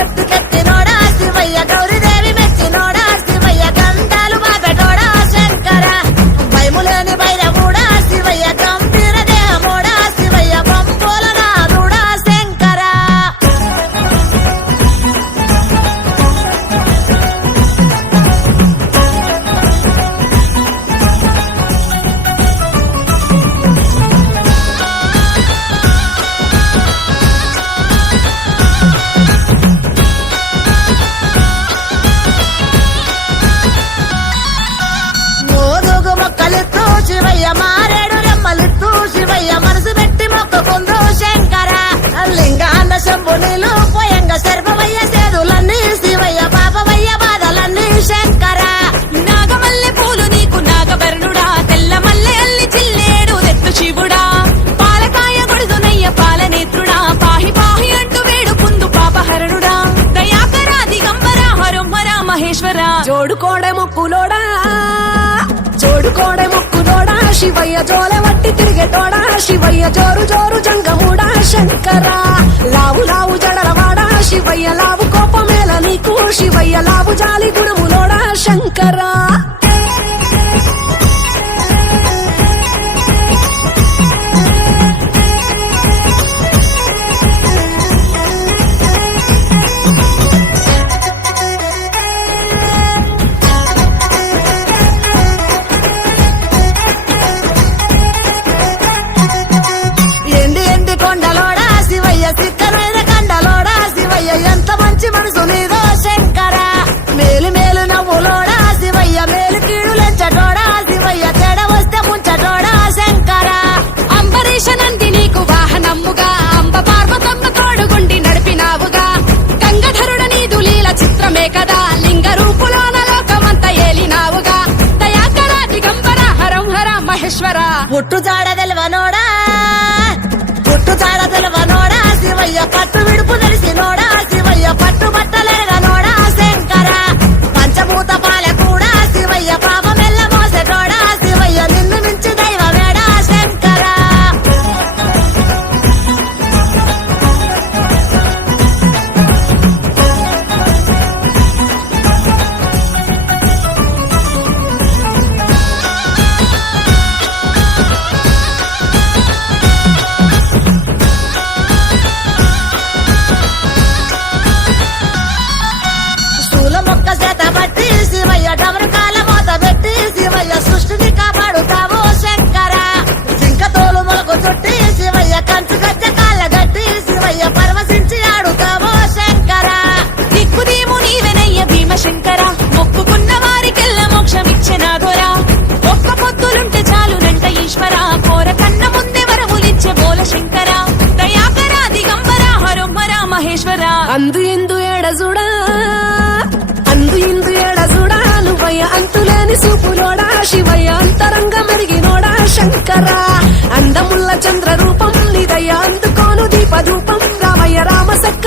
శక్తికెత్తినోడా శివయ్య గౌరీదేవి మెచ్చినోడా శివయ్య గంధాలు బాపెటోడా శంకర భయములేని భైరవుడా శివయ్య గంభీర దేహమోడా శివయ్య పంపోల నాథుడా శంకర మోదుగు మొక్కలిత్తు శివయ్య మారేడు రెమ్మలిత్తు శివయ్య మనసు పెట్టి మొక్కుకుందు శంకర లింగాన్న శంభునిలు పోయంగ శర్భవయ్య సేదులన్నీ శివయ్య పాపవయ్య బాధలన్నీ శంకర నాగమల్లె పూలు నీకు నాగభరణుడా తెల్ల మల్లె అల్లి చిల్లేడు తెత్తు శివుడా పాలకాయ గొడుగునయ్య పాలనేత్రుడా పాహి పాహి అంటూ వేడుకుందు పాపహరణుడా దయాకరా దిగంబర హరహర మహేశ్వర జోడుకోడే మొక్కులోడా జోడుకోడే మొక్కులోడా శివయ్య జోల వట్టి తిరిగేటోడా శివయ్య జోరు జోరు జంగముడా శంకర లావు లావు జడలవాడా శివయ్య లావు కోపమేల నీకు శివయ్య లావు జాలి గుణములోడా శంకర ఎండి ఎండి కొండలోడా శివయ్య సిక్కనైన కండలోడా శివయ్య ఎంత మంచి మనసు నీదో శంకర మేలు మేలు నవ్వులోడా శివయ్య మేలు కీడులెంచటోడా శివయ్య తెడ వస్తే ముంచటోడా శంకర అంబరీష నంది నీకు వాహనమ్ముగా అంబ పార్వతమ్మ తోడుగుండి నడిపినావుగా గంగధరుడ నీదు లీల చిత్రమే కదా లింగ రూపులోన లోకమంత ఏలినావుగా దయాకర దిగంబర హర మహేశ్వర పుట్టు జాడ తెలవనోడా పుట్టు జాడ తెలవనోడా శివయ్య పట్టు విడుపు తెలిసినోడా శివయ్య పట్టు బట్టలెరగనోడా శంకర పంచభూత పాలకూడా శివయ్య పాపమెల్ల మోసెటోడా శివయ్య నిన్ను మించి దైవమేడా శంకర శూల మొక్క చేత బట్టి శివయ్య డమరుకాల మోత పెట్టి శివయ్య సృష్టిని కాపాడుతావో శంకర జింక తోలు మొలకు చుట్టి శివయ్య కంచు గచ్చ కాళ్ళ గట్టి శివయ్య పరవశించి ఆడుతావో శంకర దిక్కుదీము నీవెనయ్య భీమశంకర మొక్కుకున్న వారికెల్ల మోక్షమిచ్చిన దొర ఒక్క పొద్దులుంటే చాలునంట ఈశ్వర కోర కన్న ముందే వరములిచ్చే బోల శంకర దయాకర దిగంబర హరహర మహేశ్వర అందు ఇందు ఎడజుడా అందు ఇందు ఎడజుడా నువ్వయ్య అంతులేని సూపులోడా శివయ్య అంతరంగ మెరిగినోడా శంకర అందముల్ల చంద్ర రూపం నిదయ్య అందుకోను దీపధూపం రామయ్య రామ సక్క